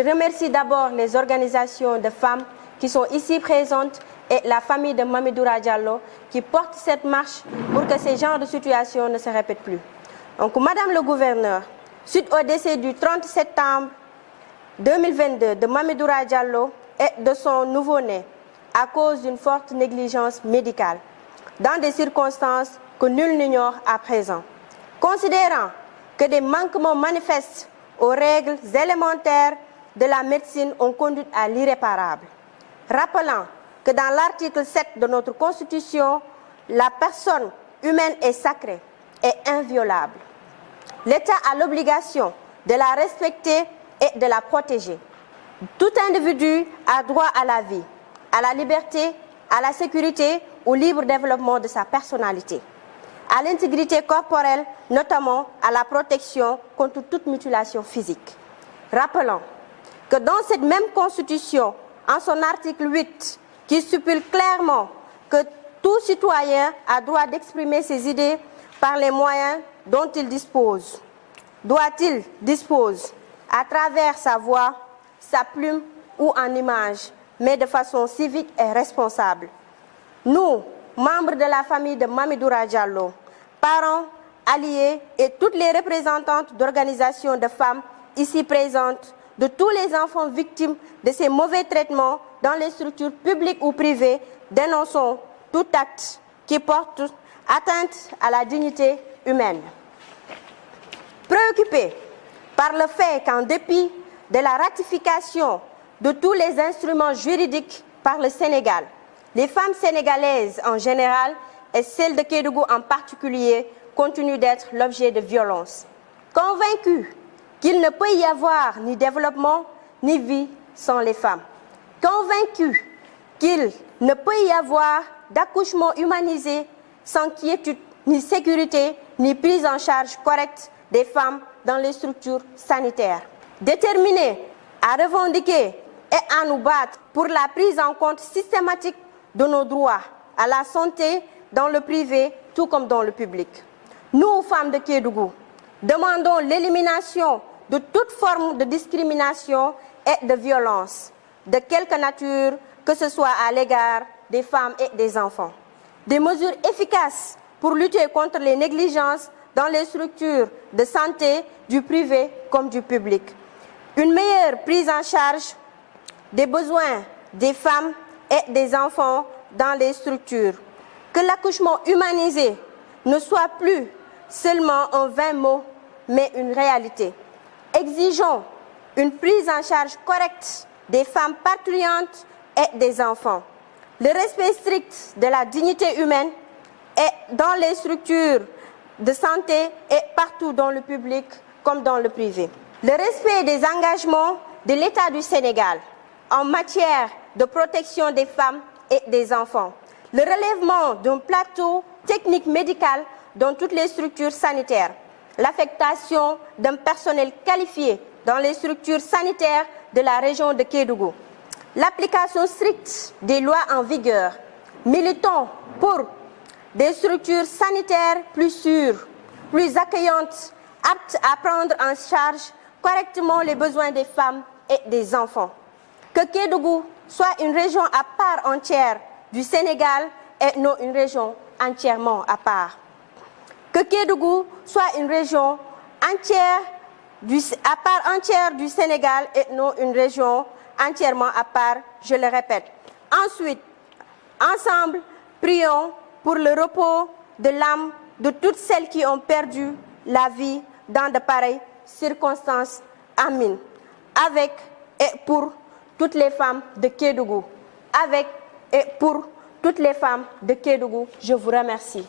Je remercie d'abord les organisations de femmes qui sont ici présentes et la famille de Mamidoura Diallo qui porte cette marche pour que ces genres de situations ne se répètent plus. Donc, Madame le gouverneur, suite au décès du 30 septembre 2022 de Mamidoura Diallo et de son nouveau-né à cause d'une forte négligence médicale, dans des circonstances que nul n'ignore à présent, considérant que des manquements manifestes aux règles élémentaires de la médecine ont conduit à l'irréparable. Rappelant que dans l'article 7 de notre Constitution, la personne humaine est sacrée et inviolable. L'État a l'obligation de la respecter et de la protéger. Tout individu a droit à la vie, à la liberté, à la sécurité, au libre développement de sa personnalité, à l'intégrité corporelle, notamment à la protection contre toute mutilation physique. Rappelons que dans cette même Constitution, en son article 8, qui stipule clairement que tout citoyen a droit d'exprimer ses idées par les moyens dont il dispose, doit-il dispose à travers sa voix, sa plume ou en image, mais de façon civique et responsable. Nous, membres de la famille de Mamidoura Diallo, parents, alliés et toutes les représentantes d'organisations de femmes ici présentes, de tous les enfants victimes de ces mauvais traitements dans les structures publiques ou privées, dénonçons tout acte qui porte atteinte à la dignité humaine. Préoccupés par le fait qu'en dépit de la ratification de tous les instruments juridiques par le Sénégal, les femmes sénégalaises en général et celles de Kédougou en particulier continuent d'être l'objet de violences. Convaincus qu'il ne peut y avoir ni développement ni vie sans les femmes. Convaincus qu'il ne peut y avoir d'accouchement humanisé sans quiétude, ni sécurité, ni prise en charge correcte des femmes dans les structures sanitaires. Déterminés à revendiquer et à nous battre pour la prise en compte systématique de nos droits à la santé dans le privé tout comme dans le public. Nous, femmes de Kédougou, demandons l'élimination de toute forme de discrimination et de violence, de quelque nature que ce soit à l'égard des femmes et des enfants. Des mesures efficaces pour lutter contre les négligences dans les structures de santé, du privé comme du public. Une meilleure prise en charge des besoins des femmes et des enfants dans les structures. Que l'accouchement humanisé ne soit plus seulement un vain mot, mais une réalité. Exigeons une prise en charge correcte des femmes parturientes et des enfants. Le respect strict de la dignité humaine est dans les structures de santé et partout dans le public comme dans le privé. Le respect des engagements de l'État du Sénégal en matière de protection des femmes et des enfants. Le relèvement d'un plateau technique médical dans toutes les structures sanitaires. L'affectation d'un personnel qualifié dans les structures sanitaires de la région de Kédougou. L'application stricte des lois en vigueur. Militons pour des structures sanitaires plus sûres, plus accueillantes, aptes à prendre en charge correctement les besoins des femmes et des enfants. Que Kédougou soit une région à part entière du Sénégal et non une région entièrement à part. Que Kédougou soit une région à part entière du Sénégal et non une région entièrement à part, je le répète. Ensuite, ensemble, prions pour le repos de l'âme de toutes celles qui ont perdu la vie dans de pareilles circonstances. Amin. Avec et pour toutes les femmes de Kédougou. Avec et pour toutes les femmes de Kédougou, je vous remercie.